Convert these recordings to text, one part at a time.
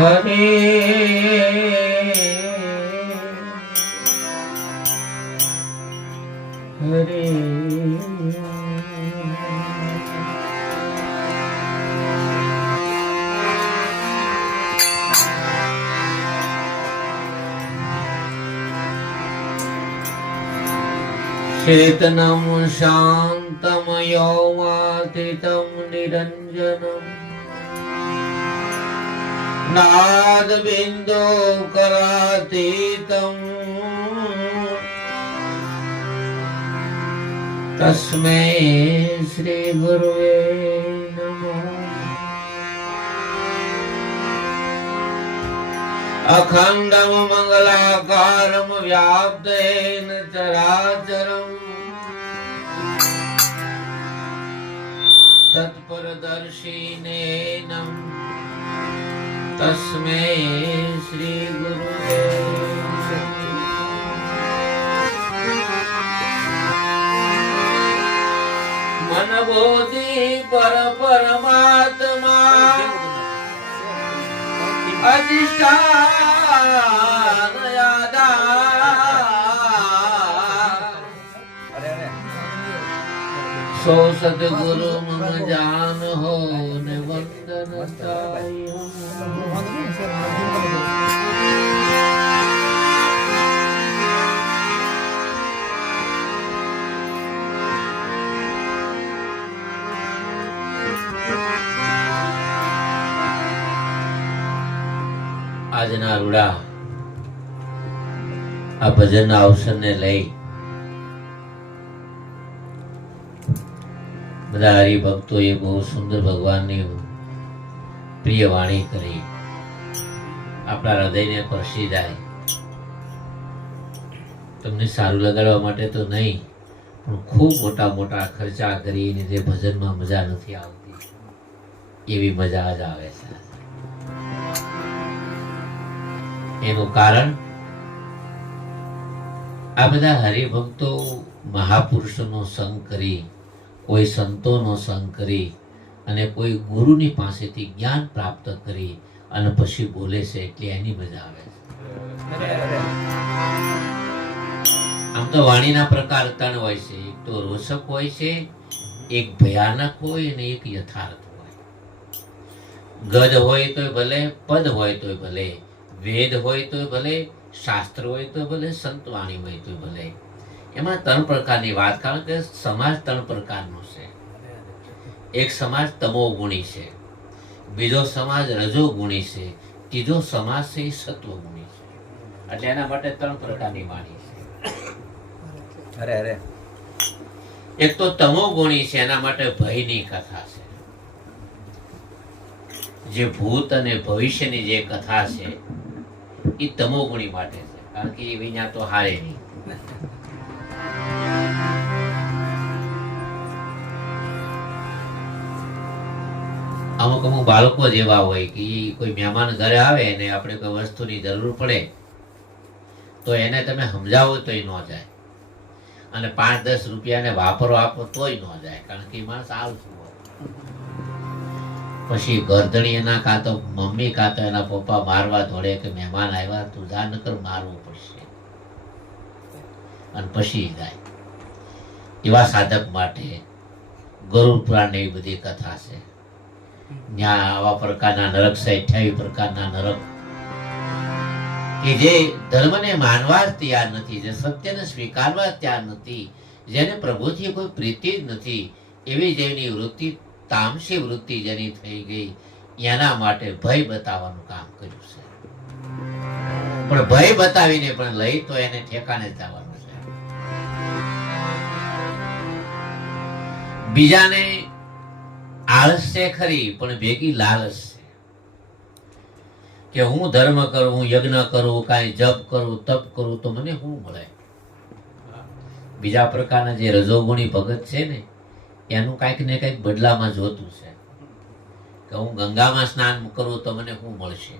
હરે હરે चेतनं शान्तं यौमाथितं निरञ्जनम् नादबिन्दो करातीतम् तस्मै श्रीगुरुवे नमः अखण्डं मङ्गलाकारं व्याप्तेन चराचरम् तस्मै श्रीगुरुवे मनबोधि पर परमात्मा अधिष्ठान यादा सो सतगुरु मम जान हो ने वंदन આજના રૂડા આ ભજનના અવસરને લઈ બધા હરિભક્તોએ બહુ સુંદર ભગવાનની પ્રિય વાણી કરી. આપણા હૃદયને પરસી જાય. તમને સારું લગાડવા માટે તો નહીં, પણ ખૂબ મોટા મોટા ખર્ચા કરીને જે ભજનમાં મજા નથી આવતી, એવી મજા જ આવે છે. એનું કારણ? આ બધા હરિભક્તો મહાપુરુષોનો સંગ કરી, કોઈ સંતોનો સંગ કરી અને કોઈ ગુરુની પાસેથી જ્ઞાન પ્રાપ્ત કરી અને પછી બોલે છે એટલે એની મજા આવે આમ તો વાણીના પ્રકાર ત્રણ હોય છે. એક તો રોષક હોય છે, એક ભયાનક હોય અને એક યથાર્થ હોય. ગદ હોય તોય ભલે, પદ હોય તોય ભલે, વેદ હોય તો ભલે, શાસ્ત્ર હોય તો ભલે, સંતવાણી હોય તો ભલે. એમાં ત્રણ પ્રકારની વાત કારણ કે સમાજ ત્રણ પ્રકારનો છે. એક સમાજ તમો ગુણી છે. બીજો સમાજ રજો ગુણી છે. ત્રીજો સમાજ છે એ સત્વગુણી છે. એટલે એના માટે ત્રણ પ્રકારની વાણી છે. અરે અરે. એક તો તમો ગુણી છે એના માટે ભયની કથા છે. જે ભૂત અને ભવિષ્યની જે કથા છે એ તમો ગુણી માટે છે. કારણ કે એ વિના તો હારે નહીં. અમુક અમુક બાળકો જેવા હોય કે કોઈ મહેમાન ઘરે આવે ને આપણે કોઈ વસ્તુની જરૂર પડે, તો એને તમે સમજાવો તોય ન જાય. અને પાંચ દસ રૂપિયાને વાપરો આપો તોય ન જાય, કારણ કે માણસ આળસુ હોય. પછી ગરદણી એના કાં તો મમ્મી કાં તો એના પપ્પા મારવા ધોડે કે મહેમાન આવ્યા, તું જા નકર મારવું પડશે. અને પછી જાય. એવા સાધક માટે ગરુડ પુરાણ એવી બધી કથા છે. ત્યાં આવા પ્રકારના નરક છે અઠ્યાવીસ પ્રકારના નરક. કે જે ધર્મને માનવા તૈયાર નથી, જે સત્યને સ્વીકારવા તૈયાર નથી, જેને પ્રભુથી કોઈ પ્રીતિ જ નથી, એવી જેની વૃત્તિ, તામસી વૃત્તિ જેની થઈ ગઈ, એના માટે ભય બતાવવાનું કામ કર્યું છે. પણ ભય બતાવીને પણ લઈ તો એને ઠેકાણે જવાનું છે. બીજાને આળસ છે ખરી, પણ ભેગી લાલચ છે. કે હું ધર્મ કરું હું યજ્ઞ કરું, કાંઈ જપ કરું, તપ કરું, તો મને શું મળે? બીજા પ્રકારના જે રજોગુણી ભગત છે ને, એનું કાંઈક ને કાંઈક બદલામાં જોતું છે. કે હું ગંગામાં સ્નાન કરું તો મને શું મળશે?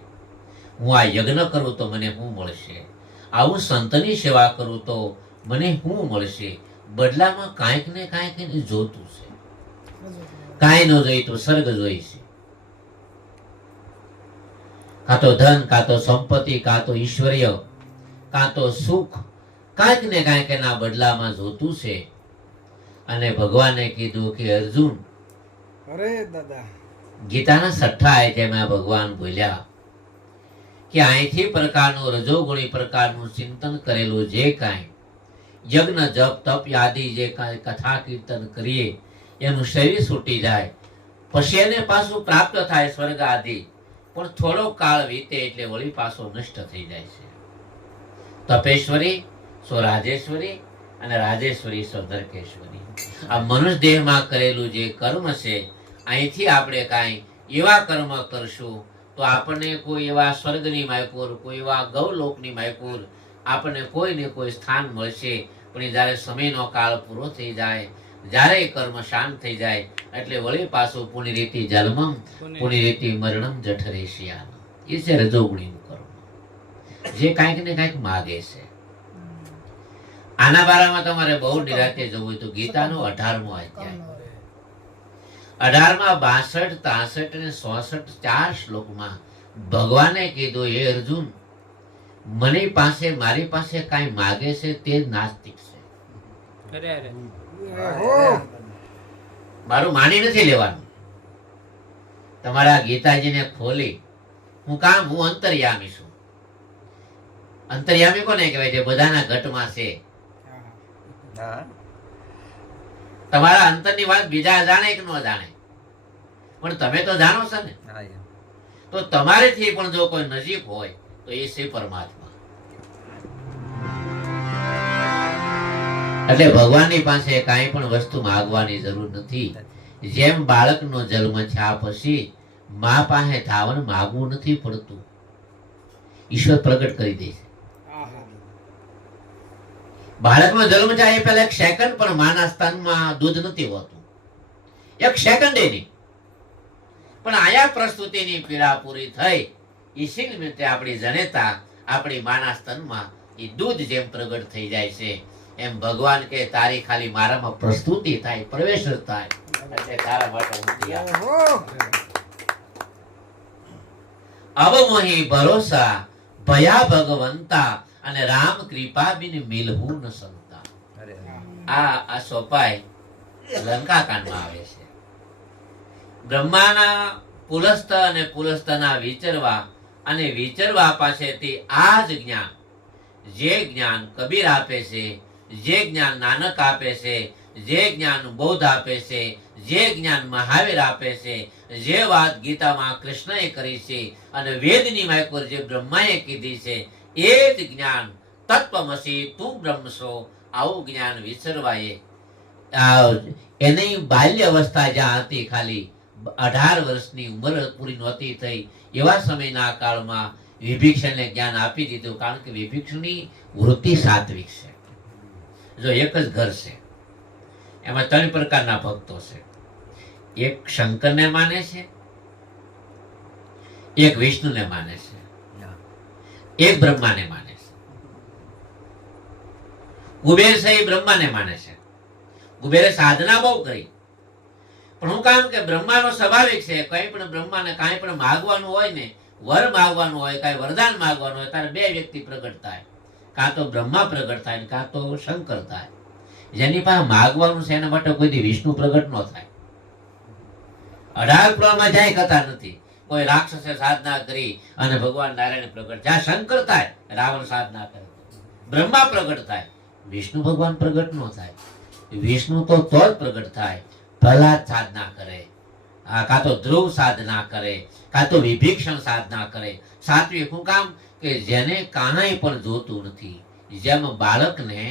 હું આ યજ્ઞ કરું તો મને શું મળશે? આવું સંતની સેવા કરું તો મને શું મળશે? બદલામાં કાંઈક ને કાંઈક જોતું છે. કાંઈ ન જોઈ તો સ્વર્ગ જોઈશે કાં તો ધન કાં તો સંપત્તિ કાં તો ઈશ્વર્ય કાં તો સુખ કાંઈક ને કાંઈક એના બદલામાં જોતું છે. અને ભગવાને કીધું કે અર્જુન અરે દાદા. ગીતાના છઠ્ઠા અધ્યાયમાં ભગવાન બોલ્યા કે અહીંથી પ્રકારનું રજોગુણી પ્રકારનું ચિંતન કરેલું જે કાંઈ યજ્ઞ જપ તપ યાદી જે કાંઈ કથા કીર્તન કરીએ એનું શરીર છૂટી જાય. પછી એને પાછું પ્રાપ્ત થાય સ્વર્ગ આદિ પણ થોડો કાળ વીતે એટલે વળી પાછો નષ્ટ થઈ જાય છે. તપેશ્વરી સો રાજેશ્વરી અને રાજેશ્વરી સો દર્કેશ્વરી આ મનુષ્ય દેહમાં કરેલું જે કર્મ છે, અહીંથી આપણે કાંઈ એવા કર્મ કરશું તો આપણને કોઈ એવા સ્વર્ગની માયપુર, કોઈ એવા ગૌલોકની માયપુર આપણને કોઈ ને કોઈ સ્થાન મળશે. પણ જ્યારે સમયનો કાળ પૂરો થઈ જાય જ્યારે એ કર્મ શાંત થઈ જાય એટલે વળી પાછું પુનિરીતિ જલમમ પુનિરીતિ મરણમ જઠરેશિયાન એ છે રજોગુણીનું કર્મ. જે કાંઈક ને કાંઈક માગે છે. આના બારામાં તમારે બહુ નિરાતે જવું હોય તો ગીતાનો અઢારમો અધ્યાય. અઢારમાં બાસઠ ત્રાસઠ અને ચોસઠ ચાર શ્લોકમાં ભગવાને કીધું હે અર્જુન મને પાસે મારી પાસે કાંઈ માગે છે તે નાસ્તિક છે. મારું માની નથી લેવાનું. તમારા ગીતાજીને ખોલી હું કામ હું અંતર્યામી છું. અંતર્યામી કોને કહેવાય? છે બધાના ઘટમાં છે. તમારા અંતરની વાત બીજા જાણે કે ન જાણે. પણ તમે તો જાણો છો ને. તો તમારેથી પણ જો કોઈ નજીક હોય તો એ છે પરમાત્મા. એટલે ભગવાનની પાસે કાંઈ પણ વસ્તુ માગવાની જરૂર નથી. જેમ બાળકનો જન્મ થયા પછી મા પાસે ધાવણ માગવું નથી પડતું. ઈશ્વર પ્રગટ કરી દે છે. બાળકનો જન્મ થાય એ પહેલા એક સેકન્ડ પણ માના સ્થાનમાં દૂધ નથી હોતું. એક સેકન્ડ એની. પણ આયા પ્રસ્તુતિની પીડા પૂરી થઈ. ઈસી નિમિત્તે આપણી જનેતા આપણી માના સ્તનમાં એ દૂધ જેમ પ્રગટ થઈ જાય છે. એમ ભગવાન કે તારી ખાલી મારામાં પ્રસ્તુતિ થાય પ્રવેશ જ થાય એટલે તારા માટે ભરોસા ભયા ભગવંતા અને રામ કૃપા બિન મિલવું ન સંતા આ આ સોપાય લંકા કાંડમાં આવે છે. બ્રહ્માના પુલસ્ત અને પુલસ્તના વિચરવા અને વિચરવા પાસેથી આ જ જ્ઞાન જે જ્ઞાન કબીર આપે છે જે જ્ઞાન નાનક આપે છે, જે જ્ઞાન બૌદ્ધ આપે છે, જે જ્ઞાન મહાવીર આપે છે, જે વાત ગીતામાં કૃષ્ણએ કરી છે અને વેદની માયકોર જે બ્રહ્માએ કીધી છે, એ જ જ્ઞાન તત્વમસી તું બ્રહ્મ છો, આવું જ્ઞાન વિસરવાએ એની બાલ્ય અવસ્થા જ્યાં હતી ખાલી, અઢાર વર્ષની ઉંમર પૂરી નહોતી થઈ, એવા સમયના કાળમાં વિભીક્ષણને જ્ઞાન આપી દીધું, કારણ કે વિભીક્ષણની વૃત્તિ સાત્વિક છે. જો એક જ ઘર છે, એમાં ત્રણ પ્રકારના ભક્તો છે. એક શંકરને માને છે, એક વિષ્ણુને માને છે, એક બ્રહ્માને માને છે. કુબેર છે એ બ્રહ્માને માને છે. કુબેરે સાધના બહુ કરી. પણ હું કામ કે બ્રહ્માનો સ્વાભાવિક છે, કંઈ પણ બ્રહ્માને કાંઈ પણ માગવાનું હોય ને, વર માગવાનું હોય, કાંઈ વરદાન માગવાનું હોય ત્યારે બે વ્યક્તિ પ્રગટ થાય. કાં તો બ્રહ્મા પ્રગટ થાય ને કાં તો શંકર થાય. જેની પાસે માગવાનું છે એના માટે કોઈ વિષ્ણુ પ્રગટ ન થાય. અઢાર પુરાણમાં જાય કથા નથી. કોઈ રાક્ષસે સાધના કરી અને ભગવાન નારાયણ પ્રગટ જ્યાં શંકર થાય, રાવણ સાધના કરે. બ્રહ્મા પ્રગટ થાય, વિષ્ણુ ભગવાન પ્રગટ ન થાય. વિષ્ણુ તો તો જ પ્રગટ થાય, પ્રહલાદ સાધના કરે. કાં તો ધ્રુવ સાધના કરે, કાં તો વિભીક્ષણ સાધના કરે. સાત્વિક હું કામ કે જેને કાંઈ પણ જોતું નથી જેમ બાળકને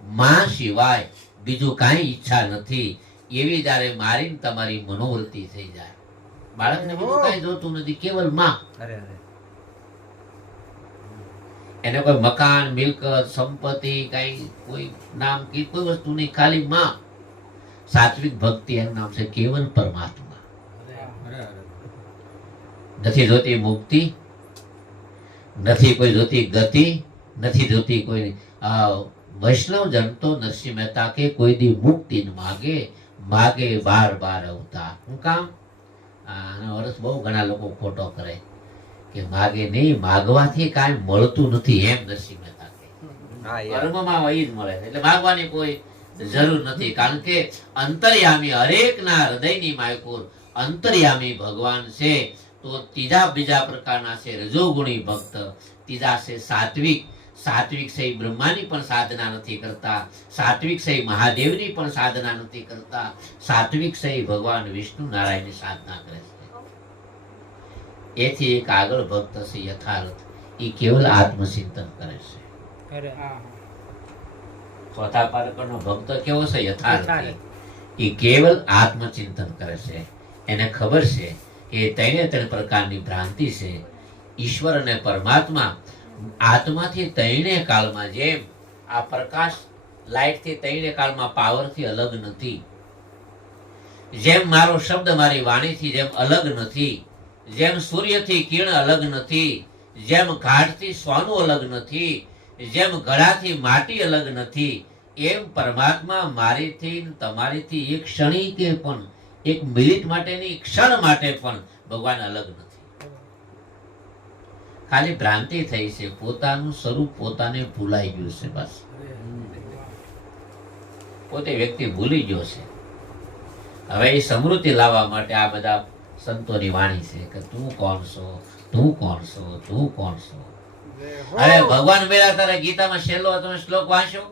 માં સિવાય બીજું કાંઈ ઈચ્છા નથી એવી જ્યારે મારીને તમારી મનોવૃત્તિ થઈ જાય. બાળકને બીજું કાંઈ જોતું નથી કેવલમાં. એને કોઈ મકાન મિલકત સંપત્તિ કઈ કોઈ નામ કે કોઈ વસ્તુ નહીં ખાલી માં. સાત્વિક ભક્તિ એનું નામ છે કેવલ પરમાત્મા. નથી જોતી મુક્તિ નથી કોઈ જોતી ગતિ નથી જોતી કોઈ. આ વૈષ્ણવ જન તો નરસિંહ મહેતા કે કોઈ દી મુક્તિ માગે માગે બાર બાર આવતા હું કામ? આનો અર્થ બહુ ઘણા લોકો ખોટો કરે કે માગે નહીં માગવાથી કાંઈ મળતું નથી એમ નરસિંહ મહેતા કે કર્મમાં વહી જ મળે એટલે માગવાની કોઈ જરૂર નથી. કારણ કે અંતર્યામી હરેકના હૃદયની માયકુર અંતર્યામી ભગવાન છે. તો ત્રીજા બીજા પ્રકારના છે રજોગુણી ભક્ત. ત્રીજા છે સાત્વિક. સાત્વિક સહી બ્રહ્માની પણ સાધના નથી કરતા. સાત્વિક સહી મહાદેવની પણ સાધના નથી કરતા. સાત્વિક સહી ભગવાન વિષ્ણુ નારાયણની સાધના કરે છે. એથી એક આગળ ભક્ત છે યથાર્થ. એ કેવલ આત્મચિંતન કરે છે. ચોથા પારકરનો ભક્ત કેવો છે? યથાર્થ. યથાર્થ. એ કેવલ આત્મચિંતન કરે છે. એને ખબર છે કે ત્રણે ત્રણ પ્રકારની ભ્રાંતિ છે. ઈશ્વર અને પરમાત્મા આત્માથી ત્રણે કાળમાં જેમ આ પ્રકાશ લાઇટથી ત્રણે કાળમાં પાવરથી અલગ નથી. જેમ મારો શબ્દ મારી વાણીથી જેમ અલગ નથી, જેમ સૂર્યથી કિરણ અલગ નથી, જેમ ઘાટથી સોનું અલગ નથી, જેમ ગળાથી માટી અલગ નથી, એમ પરમાત્મા મારીથી તમારીથી એક ક્ષણિકે પણ એક મિનિટ માટેની ક્ષણ માટે પણ ભગવાન અલગ નથી. ખાલી ભ્રાંતિ થઈ છે. પોતાનું સ્વરૂપ પોતાને ભૂલાઈ ગયું છે બસ. પોતે વ્યક્તિ ભૂલી ગયો છે. હવે એ સમૃદ્ધિ લાવવા માટે આ બધા સંતોની વાણી છે કે તું કોણ છો? તું કોણ છો? તું કોણ છો? હવે ભગવાન મેળા તારે ગીતામાં છેલ્લો તમે શ્લોક વાંચો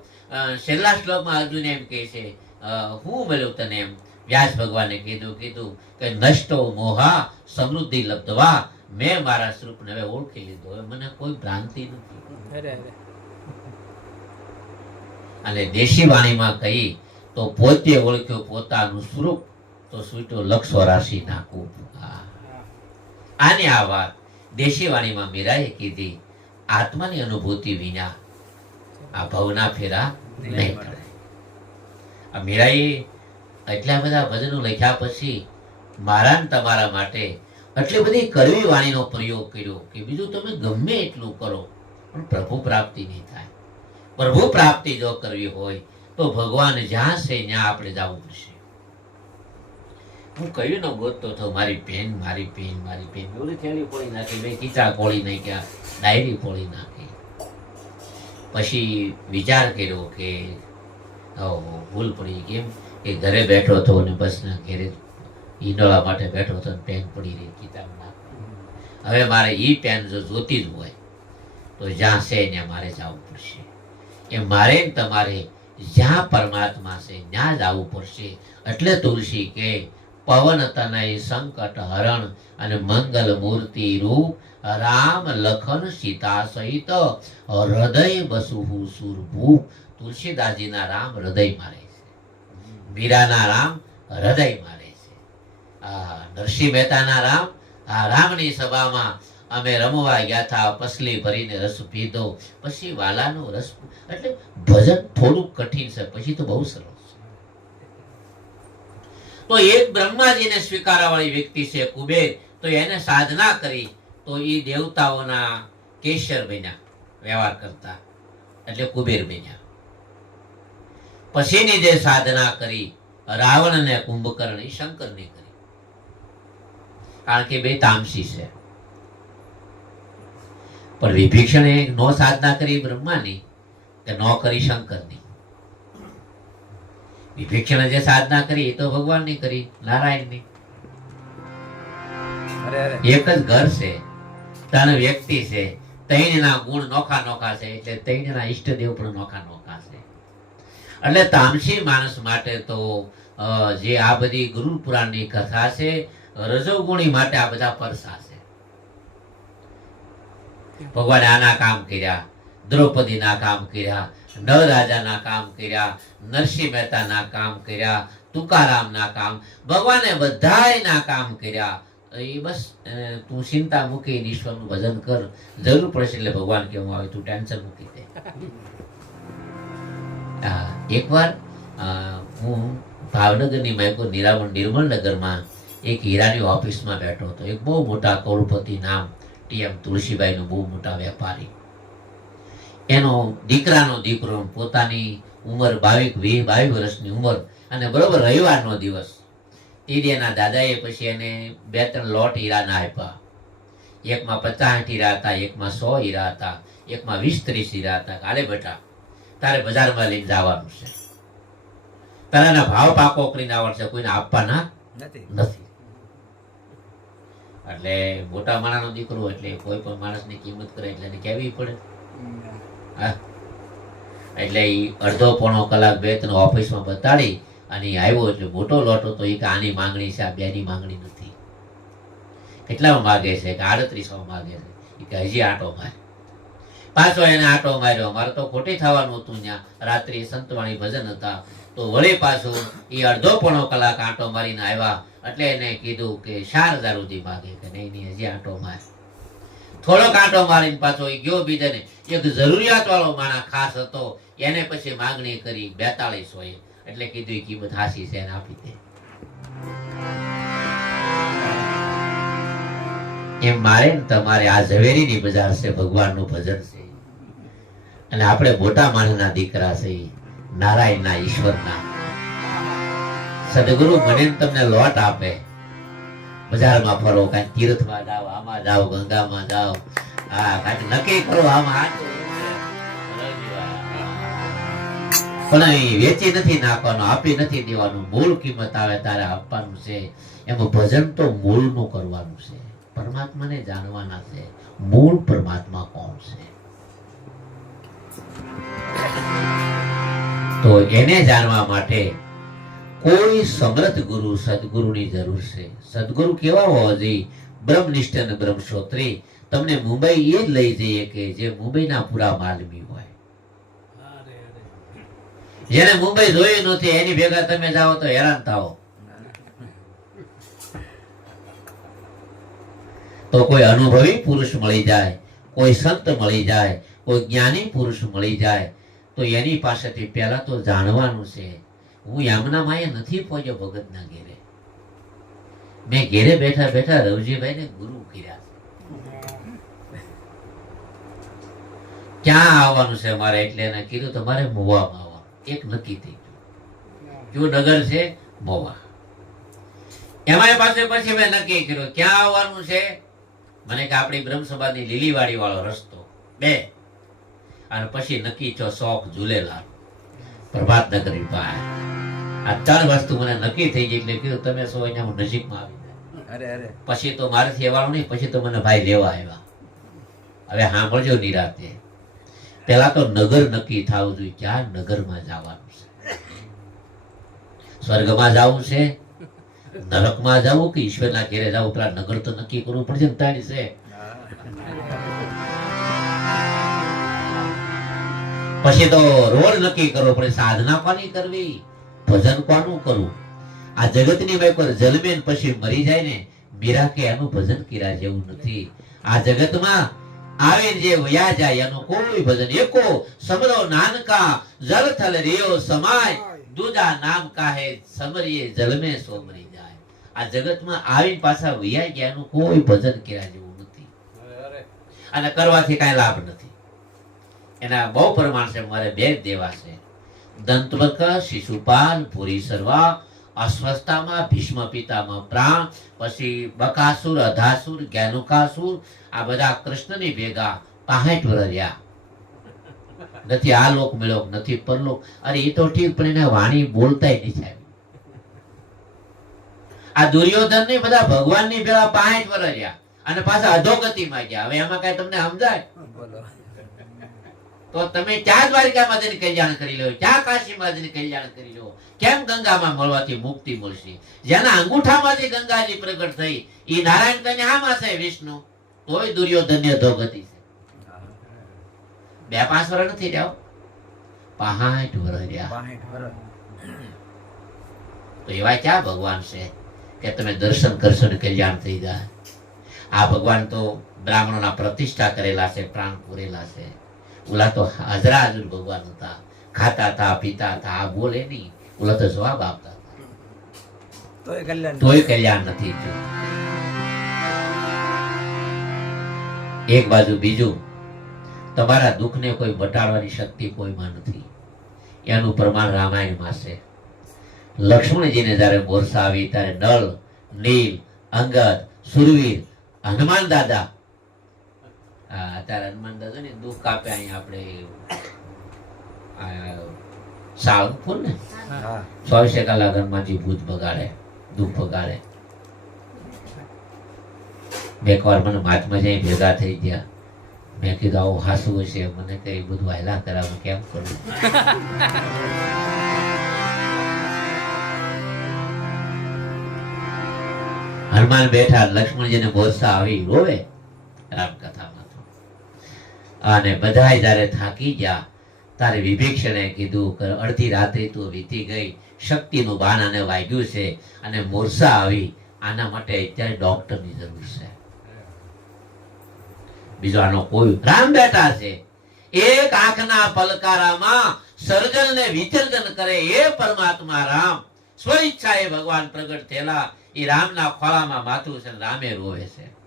છેલ્લા શ્લોકમાં અર્જુન એમ કહે છે હું મળ્યો તને એમ. વ્યાસ ભગવાને કીધું કીધું કે નષ્ટો મોહા સમૃદ્ધિ લબ્ધવા. મેં મારા સ્વરૂપને હવે ઓળખી લીધો. હવે મને કોઈ ભ્રાંતિ નથી. અને દેશી વાણીમાં કહી તો પોતે ઓળખ્યો પોતાનું સ્વરૂપ તો સ્વીટો લક્ષ રાશિ નાખું. આને આની આ વાત દેશી વાણીમાં મીરાએ કીધી. આત્માની અનુભૂતિ વિના આ ભવના ફેરા નહીં પડે આ મીરાએ એટલા બધા ભજનો લખ્યા પછી મારા તમારા માટે એટલી બધી કરવી વાણીનો પ્રયોગ કર્યો કે બીજું તમે ગમે એટલું કરો, પણ પ્રભુ પ્રાપ્તિ નહીં થાય. પ્રભુ પ્રાપ્તિ જો કરવી હોય તો ભગવાન જ્યાં છે ત્યાં આપણે જવું પડશે. હું કયું ન ગોતતો હતો મારી પેન મારી પેન મારી પેન. ઓલી થેલી પોળી નાખી મેં ખીચા પોળી નાખ્યા, ડાયરી પોળી નાખી. પછી વિચાર કર્યો કે ભૂલ પડી, કેમ કે ઘરે બેઠો હતો અને બસના ઘેરે ઈંડોળા માટે બેઠો હતો અને પેન પડી રહી કિતાબમાં હવે મારે એ પેન જો જોતી જ હોય, તો જ્યાં છે ત્યાં મારે જવું પડશે. એ મારે તમારે જ્યાં પરમાત્મા છે ત્યાં જ આવવું પડશે. એટલે તુલસી કે પવન તનય સંકટ હરણ અને મંગલ મૂર્તિ રૂપ રામ લખન સીતા સહિત હૃદય બસુહુ સુરભૂપ તુલસીદાસજીના રામ હૃદય મારે. મીરાના રામ હૃદયમાં મારે છે. આ નરસિંહ મહેતાના રામ, આ રામની સભામાં અમે રમવા ગયા હતા, પસલી ભરીને રસ પીધો. પછી વાલાનો રસ એટલે ભજન થોડુંક કઠિન છે, પછી તો બહુ સરસ છે. તો એક બ્રહ્માજીને સ્વીકારવાળી વ્યક્તિ છે કુબેર, તો એને સાધના કરી, તો એ દેવતાઓના કેશર બન્યા, વ્યવહાર કરતા, એટલે કુબેર બન્યા. પછીની જે સાધના કરી રાવણ અને કુંભકર્ણ એ શંકરની કરી. કારણ કે બે તામસી છે. પણ વિભીષણે નો સાધના કરી બ્રહ્માની કે નો કરી શંકરની. વિભીક્ષણે જે સાધના કરી એ તો ભગવાનની કરી નારાયણની. એક જ ઘર છે ત્રણ વ્યક્તિ છે ત્રણના ગુણ નોખા નોખા છે એટલે ત્રણના ઈષ્ટદેવ પણ નોખા નોખા. એટલે તામસી માણસ માટે તો જે આ બધી ગુરુ પુરાણની કથા છે રજોગુણી માટે આ બધા પરસા છે. ભગવાને આના કામ કર્યા, દ્રૌપદીના કામ કર્યા નર રાજાના કામ કર્યા, નરસિંહ મહેતાના કામ કર્યા, તુકારામના કામ, ભગવાને બધાયના કામ કર્યા. એ બસ તું ચિંતા મૂકીને ઈશ્વરનું ભજન કર. જરૂર પડશે એટલે ભગવાન કેવું આવે, તું ટેન્શન મૂકી દે. હા, એકવાર હું ભાવનગરની માયકો નિરામણ નિર્મળનગરમાં એક હીરાની ઓફિસમાં બેઠો હતો. એક બહુ મોટા કરોડપતિ નામ ટીએમ તુલસીબાઈનો બહુ મોટા વેપારી. એનો દીકરાનો દીકરો પોતાની ઉંમર બાવીસ વીસ બાવીસ વર્ષની ઉંમર અને બરોબર રવિવારનો દિવસ. તે દાદાએ પછી એને બે ત્રણ લોટ હીરાના આપ્યા. એકમાં પચાસ હીરા હતા એકમાં સો હીરા હતા એકમાં વીસ ત્રીસ હીરા હતા. કાલે બેટા. તારે બજારમાં લઈને જવાનું છે. તારાના એના ભાવ પાકો કરીને આવડશે કોઈને આપવાના નથી. એટલે મોટા માણસનો દીકરો એટલે કોઈ પણ માણસની કિંમત કરે એટલે એને કહેવી પડે. હા. એટલે એ અડધો પોણો કલાક બે ત્રણ ઓફિસમાં બતાડી અને આવ્યો એટલે મોટો લોટો તો એ કે આની માંગણી છે આ બેની માંગણી નથી. કેટલામાં માગે છે? કે આડત્રીસો માગે છે? એ કે હજી આટો મારે. પાછો એને આટો માર્યો. મારે તો ખોટી થવાનું હતું ત્યાં. રાત્રિ સંતવાણી ભજન હતા. તો વળી પાછો એ અડધો પોણો કલાક આંટો મારીને આવ્યા. એટલે એને કીધું કે શાર હજાર માગે કે નહીં નહીં, હજી આંટો માર. થોડોક આંટો મારીને પાછો એ ગયો બીજાને. એક જરૂરિયાત વાળો માણા ખાસ હતો. એને પછી માંગણી કરી બેતાળીસો એ એટલે કીધું કિંમત હાસી છે એને આપી દે. એમ મારે તમારે આ ઝવેરીની બજાર છે, ભગવાનનું ભજન છે. અને આપણે મોટા માણસના દીકરા છે નારાયણના ઈશ્વરના. સદગુરુ મને તમને લોટ આપે. બજારમાં ફરો, કાંઈ તીર્થમાં જાઓ, આમાં જાઓ, ગંગામાં જાઓ. હા કાંઈક નક્કી કરો, આમાં પણ વેચી નથી નાખવાનું, આપી નથી દેવાનું. મૂળ કિંમત આવે તારે આપવાનું છે. એમાં ભજન તો મૂળનું કરવાનું છે. પરમાત્માને જાણવાના છે. મૂળ પરમાત્મા કોણ છે? તો એને જાણવા માટે કોઈ સમર્થ ગુરુ સદગુરુની જરૂર છે. સદગુરુ કેવા હોવા જોઈએ? બ્રહ્મનિષ્ઠ અને બ્રહ્મશ્રોત્રી તમને મુંબઈ એ જ લઈ જઈએ કે જે મુંબઈના પૂરા માલમી હોય. જેને મુંબઈ જોયું નથી એની ભેગા તમે જાઓ તો હેરાન થાઓ. તો કોઈ અનુભવી પુરુષ મળી જાય કોઈ સંત મળી જાય કોઈ જ્ઞાની પુરુષ મળી જાય, તો એની પાસેથી પહેલા તો જાણવાનું છે, હું યામના માએ નથી પહોંચ્યો ભગતના ઘેરે. મેં ઘેરે બેઠા બેઠા રવજીભાઈને ગુરુ કર્યા. ક્યાં આવવાનું છે મારે એટલે એને કીધું, તમારે મોવામાં આવવાનું. એક નક્કી થઈ ગયું. કયું નગર છે, મોવા. એમાં પાસે પછી મેં નક્કી કર્યું, ક્યાં આવવાનું છે? મને કે, આપણી બ્રહ્મસભાની લીલીવાડી વાળો રસ્તો. બે. અને પછી નક્કી છો શોખ ઝૂલેલાલ પ્રભાતનગર પાસે આ ત્રણ વસ્તુ મને નક્કી થઈ ગઈ એટલે કીધું તમે સો અહીંયા હું નજીકમાં આવી અરે પછી તો મારેથી એવાનું નહીં પછી તો મને ભાઈ લેવા આવ્યા. હવે સાંભળજો નિરાતે પેલા તો નગર નક્કી થવું જોઈએ ક્યાં નગરમાં જવાનું છે? સ્વર્ગમાં જવું છે નરકમાં જવું કે ઈશ્વરના ઘેરે જવું? પેલા નગર તો નક્કી કરવું પડશે ને તારી છે. પછી તો રોડ નક્કી કરવો પડે સાધના કોની કરવી? ભજન કોનું કરવું? આ જગતની મેં પર જન્મે પછી મરી જાય ને મીરા કે એનું ભજન કર્યા જેવું નથી. આ જગતમાં આવે જે વયા જાય એનું કોઈ ભજન એકો સમરો નાનકા જલ થલ રેયો સમાય. દૂધા નામ કાહે સમરીએ જલમે સો મરી જાય. આ જગતમાં આવીને પાછા વયા ગયા એનું કોઈ ભજન કર્યા જેવું નથી. અને કરવાથી કાંઈ લાભ નથી. એના બહુ પ્રમાણ છે. મારે બે જ દેવા છે. દંતવક, શિશુપાલ, પુરી સર્વા, અસ્વસ્થામાં ભીષ્મ પિતામાં પ્રાણ, પછી બકાસુર, અધાસુર, જ્ઞાનુકાસુર, આ બધા કૃષ્ણની ભેગા પાહેઠ રહ્યા નથી આ લોક મળ્યો નથી પરલોક. અરે એ તો ઠીક, પણ એને વાણી બોલતાય નહીં સાહેબ. આ દુર્યોધન ને બધા ભગવાનની ભેગા પાસઠ વર્ષ રહ્યા અને પાછા અધોગતિમાં ગયા હવે એમાં કઈ તમને સમજાય? તો તમે ક્યાં દ્વારિકામાં જઈને કલ્યાણ કરી લો ક્યાં કાશીમાં જઈને કલ્યાણ કરી લો. કેમ ગંગામાં મળવાથી મુક્તિ મળશે? જેના અંગૂઠામાંથી ગંગાજી પ્રગટ થઈ એ નારાયણ તને આમાં છે વિષ્ણુ? તોય દુર્યોધન્ય ધોગતિ છે. બે પાંચ વર્ષ નથી રહ્યો પાંઠ વર્ષ રહ્યા. તો એવા ક્યાં ભગવાન છે કે તમે દર્શન કરશો ને કલ્યાણ થઈ જાય? આ ભગવાન તો બ્રાહ્મણોના પ્રતિષ્ઠા કરેલા છે પ્રાણ પૂરેલા છે. ઓલા તો હાજરા હાજર ભગવાન હતા. ખાતા હતા પીતા હતા. આ બોલે નહીં. ઓલા તો જવાબ આપતા તોય કલ્યાણ તોય કલ્યાણ નથી એક બાજુ બીજું તમારા દુઃખને કોઈ મટાડવાની શક્તિ કોઈમાં નથી. એનું પ્રમાણ રામાયણમાં છે. લક્ષ્મણજીને જ્યારે મોરસા આવી ત્યારે નળ નીલ અંગદ સુરવીર હનુમાન દાદા અત્યારે હનુમાન દાદા ને દુઃખ આપે અહીંયા આપણે સાળંગપુર ને. ચોવીસે કલાક હનુમાનજી ભૂત બગાડે દુઃખ બગાડે બે વાર મને મહાત્મા જઈ ભેગા થઈ ગયા. મેં કીધું આવું હાસું હશે. મને કઈ બધું હાયલા કરાવું કેમ કરું? હનુમાન બેઠા લક્ષ્મણજીને બોલતા આવી રોવે. રામકથામાં. તો અને બધાય જ્યારે થાકી ગયા તારે વિભીક્ષણે કીધું અડધી રાત્રે તું વીતી ગઈ, શક્તિનું બાણ આને વાગ્યું છે અને મોરસા આવી, આના માટે અત્યારે ડોક્ટરની જરૂર છે. બીજો આનો કોઈ રામ બેઠા છે. એક આંખના પલકારામાં સર્જન ને વિસર્જન કરે એ પરમાત્મા રામ. સ્વઈચ્છાએ ભગવાન પ્રગટ થયેલા એ રામના ખોળામાં માથું છે રામે રોવે છે.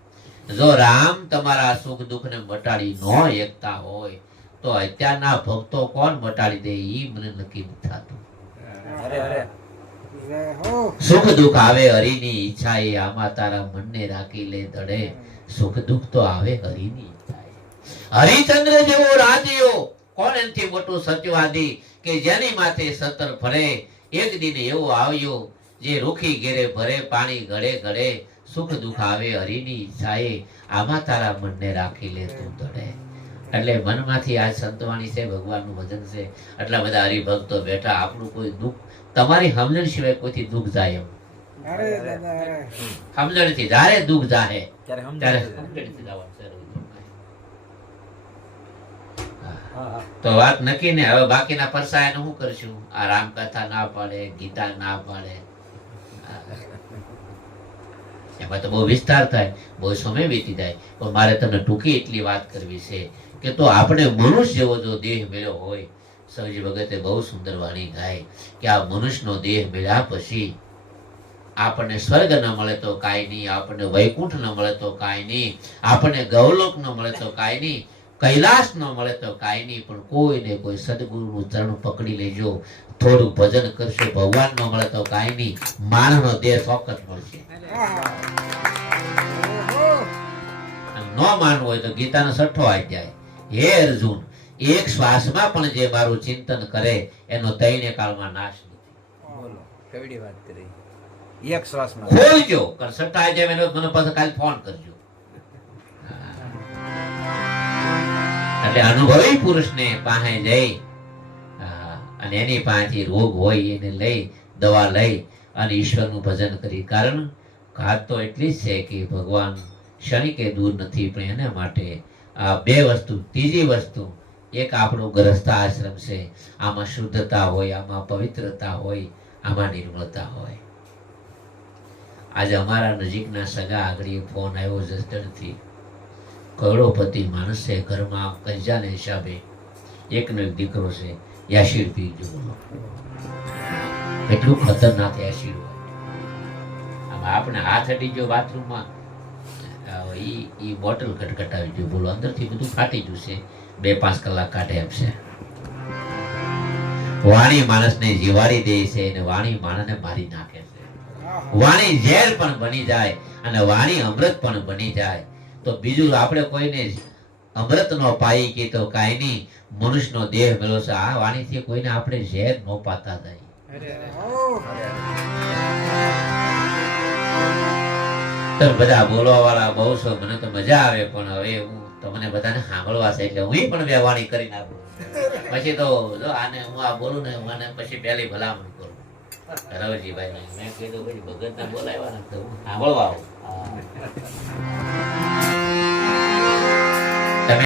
જો રામ તમારા સુખ દુઃખ ને મટાડી ન એકતા હોય તો અત્યારના ભક્તો કોણ મટાડી દે? એ મને નક્કી થતું. અરે અરે. જય હો. સુખ દુઃખ આવે હરિની ઈચ્છા એ આમાં તારા મનને રાખી લે ધડે સુખ દુઃખ તો આવે હરિની ઈચ્છા હરિચંદ્ર જેવો રાજીઓ કોણ એનથી મોટું સત્યવાદી કે જેની માથે સતર ભરે? એક દિન એવો આવ્યો જે રૂખી ઘેરે ભરે પાણી ગળે ગળે સુખ દુઃખ આવે હરિની ઈચ્છા એ આમાં તારા મનને રાખી લે તું તને. એટલે મનમાંથી આ સંતવાણી છે ભગવાનનું ભજન છે. આટલા બધા હરિભક્તો બેઠા આપણું કોઈ દુઃખ તમારી સમજણ સિવાય કોઈથી દુઃખ જાય એમ. અરે જ્યારે દુઃખ જાહે ત્યારે સમજાય જવાનું તો વાત નક્કી ને હવે બાકીના પરસાયનું શું કરશું? આ રામકથા ના પાડે ગીતા ના પાડે. એમાં તો બહુ વિસ્તાર થાય, બહુ સમય વીતી જાય. પણ મારે તમને ટૂંકી એટલી વાત કરવી છે કે તો આપણે મનુષ્ય જેવો જો દેહ મેળ્યો હોય સૌજી ભગતે બહુ સુંદર વાણી ગાય કે આ મનુષ્યનો દેહ મેળ્યા પછી આપણને સ્વર્ગ ન મળે તો કાંઈ નહીં, આપણને વૈકુંઠ ન મળે તો કાંઈ નહીં, આપણને ગૌલોક ન મળે તો કાંઈ નહીં, કૈલાસ ન મળે તો કાંઈ નહીં, પણ કોઈને કોઈ સદગુરુનું ચરણ પકડી લેજો. થોડું ભજન કરશો ભગવાન ન મળે તો કાંઈ નહીં. માણસનો દેહ ચોક્કસ મળશે. ન માનવું હોય તો ગીતાનો છઠ્ઠો અધ્યાય. હે અર્જુન એક શ્વાસમાં પણ જે મારું ચિંતન કરે એનો તૈને કાળમાં નાશ નથી. બોલો કેવડી વાત કરી. એક શ્વાસમાં. ખોલજો છઠ્ઠા અધ્યાય એનો મને પાછો કાલ ફોન કરજો. એટલે અનુભવી પુરુષને પાસે જઈ અને એની પાસેથી રોગ હોય એને લઈ, દવા લઈ અને ઈશ્વરનું ભજન કરી. કારણ ઘાત તો એટલી જ છે કે ભગવાન ક્ષણિકે દૂર નથી, પણ એના માટે આ બે વસ્તુ, ત્રીજી વસ્તુ, એક આપણો ગ્રસ્થ આશ્રમ છે. આમાં શુદ્ધતા હોય, આમાં પવિત્રતા હોય, આમાં નિર્મળતા હોય. આજે અમારા નજીકના સગા આગળ ફોન આવ્યો જસદણથી. કરોડોપતિ માણસ છે ઘરમાં કંજાને હિસાબે એકનો એક દીકરો છે. યાશીર પીજો કેટલું ખતરનાક એસિડ હોય. આપણે હાથ અડી બાથરૂમમાં ઈ ઈ બોટલ કટકટાવી ગયો બોલો, અંદરથી બધું ફાટી જશે. બે પાંચ કલાક કાઢે આપશે વાણી માણસને જીવાડી દે છે અને વાણી માણસને મારી નાખે છે. વાણી ઝેર પણ બની જાય અને વાણી અમૃત પણ બની જાય. તો બીજું આપણે કોઈને અમૃત નો પાઈ કે તો કાંઈ નહીં. મનુષ્યનો દેહ મેળો છે. આ વાણીથી કોઈને આપણે ઝેર ન પાતા જાય બધા બોલવા વાળા બહુ છો મને તો મજા આવે પણ હવે હું તમને બધાને સાંભળવા છે એટલે હું પણ બે વાણી કરી નાખું. પછી તો જો આને હું આ બોલું ને હું આને પછી પહેલી ભલામણ કરું. રવજીભાઈ મેં કીધું ભગત બોલાવ્યા ને તો હું સાંભળવા આવું.